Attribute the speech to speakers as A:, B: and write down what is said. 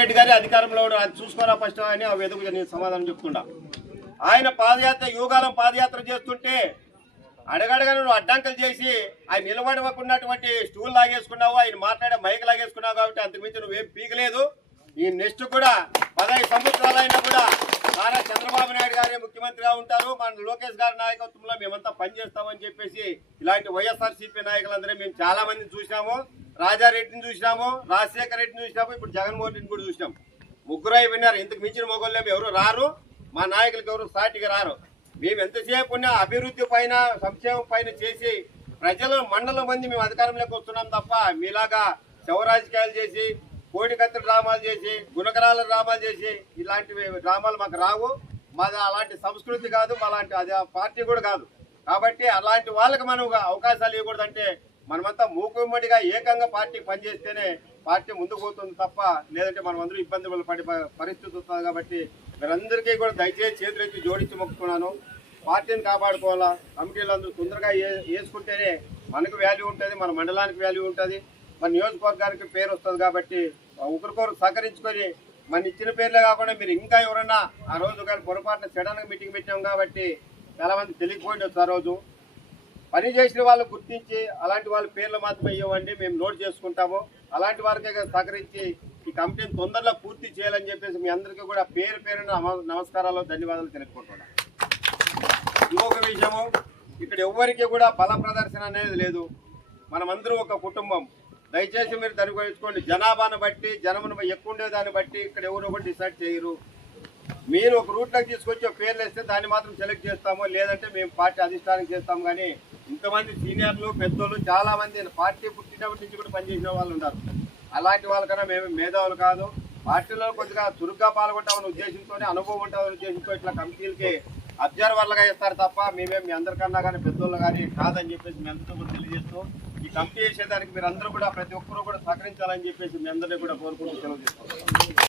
A: రెడ్డి గారి అధికారంలో ఉన్నారు. అది చూసుకోరా ఫస్ట్ అని ఆ వేదిక నేను సమాధానం చెప్తున్నా ఆయన పాదయాత్ర యోగాలం పాదయాత్ర చేస్తుంటే అడగడగా నువ్వు అడ్డంకలు చేసి ఆయన నిలబడవకున్నటువంటి స్టూల్ లాగేసుకున్నావు ఆయన మాట్లాడే మైక్ లాగేసుకున్నావు కాబట్టి అంతకుమించి నువ్వేం పీకలేదు ఈ నెక్స్ట్ కూడా పదహైదు సంవత్సరాలైనా చంద్రబాబు నాయుడు గారే ముఖ్యమంత్రిగా ఉంటారు. మన లోకేష్ గారి నాయకత్వంలో మేమంతా పనిచేస్తామని చెప్పేసి ఇలాంటి వైఎస్ఆర్సీపీ నాయకులందరూ మేము చాలా మందిని చూసినాము. రాజారెడ్డిని చూసినాము. రాజశేఖర రెడ్డిని చూసినాము. ఇప్పుడు జగన్మోహన్ రెడ్డిని కూడా చూసినాం. ముగ్గురై విన్నారు. ఇంతకు మించిన మొగోళ్ళేమో ఎవరు రారు. మా నాయకులకు ఎవరు సాటిగా రారు. మేము ఎంతసేపు ఉన్నా అభివృద్ధి పైన సంక్షేమం పైన చేసి ప్రజలు మండలం మంది మేము అధికారంలోకి వస్తున్నాం తప్ప మీలాగా శవరాజకీయాలు చేసి కోడికత్తి డ్రామాలు చేసి గుణకరాల డ్రామాలు చేసి ఇలాంటివి డ్రామాలు మాకు రావు. మాది అలాంటి సంస్కృతి కాదు మాలాంటి అది పార్టీ కూడా కాదు. కాబట్టి అలాంటి వాళ్ళకి మనం అవకాశాలు ఇవ్వకూడదంటే మనమంతా మూకుమ్మడిగా ఏకంగా పార్టీ పనిచేస్తేనే పార్టీ ముందుకు పోతుంది తప్ప లేదంటే మనం అందరూ ఇబ్బందులు పడే పరిస్థితి వస్తుంది కాబట్టి మీరందరికీ కూడా దయచేసి చేతులెత్తి జోడించి మొక్కుతున్నాను. పార్టీని కాపాడుకోవాలా? కమిటీలు అందరూ తొందరగా వేసుకుంటేనే మనకు వాల్యూ ఉంటుంది మన మండలానికి వాల్యూ ఉంటుంది. మన నియోజకవర్గానికి పేరు వస్తుంది కాబట్టి ఒకరికొకరు సహకరించుకొని మన ఇచ్చిన పేర్లే కాకుండా మీరు ఇంకా ఎవరన్నా ఆ రోజు కానీ పొరపాటున సడన్గా మీటింగ్ పెట్టాం కాబట్టి చాలా మంది తెలియకపోయిండొచ్చు ఆ రోజు. పని చేసిన వాళ్ళు గుర్తించి అలాంటి వాళ్ళ పేర్లు మాత్రమే ఇవ్వండి మేము నోట్ చేసుకుంటాము. అలాంటి వారికే సహకరించి ఈ కమిటీని తొందరలో పూర్తి చేయాలని చెప్పేసి మీ అందరికీ కూడా పేరు పేరున నమస్కారాలు ధన్యవాదాలు తెలుపుకుంటున్నాను ఇంకొక విషయము ఇక్కడ ఎవ్వరికి కూడా బల ప్రదర్శన అనేది లేదు. మనమందరం ఒక కుటుంబం. దయచేసి మీరు తెలుసుకోండి జనాభాను బట్టి జనమును ఎక్కువ ఉండేదాన్ని బట్టి ఇక్కడ ఎవరు కూడా డిసైడ్ చేయరు. మీరు ఒక రూట్లోకి తీసుకొచ్చి పేర్లు వేస్తే దాన్ని మాత్రం సెలెక్ట్ చేస్తాము లేదంటే మేము పార్టీ అధిష్టానం చేస్తాం. కానీ ఇంతమంది సీనియర్లు పెద్దోళ్ళు చాలా మంది పార్టీ పుట్టినప్పటి నుంచి కూడా పనిచేసిన వాళ్ళు ఉన్నారు. అలాంటి వాళ్ళకన్నా మేము మేధావులు కాదు. పార్టీలో కొద్దిగా చురుగ్గా పాల్గొంటామని ఉద్దేశంతోనే అనుభవం ఉంటామని ఉద్దేశంతో ఇట్లా కమిటీలకి అబ్జర్వర్లుగా ఇస్తారు తప్ప మేమేం మీ అందరికన్నా కానీ పెద్దోళ్ళు కానీ కాదని చెప్పేసి మీ అందరితో కూడా తెలియజేస్తూ ఈ కమిటీ చేసేదానికి మీరు అందరూ కూడా ప్రతి ఒక్కరూ కూడా సహకరించాలని చెప్పేసి మీ అందరినీ కూడా కోరుకుంటూ తెలియజేస్తాం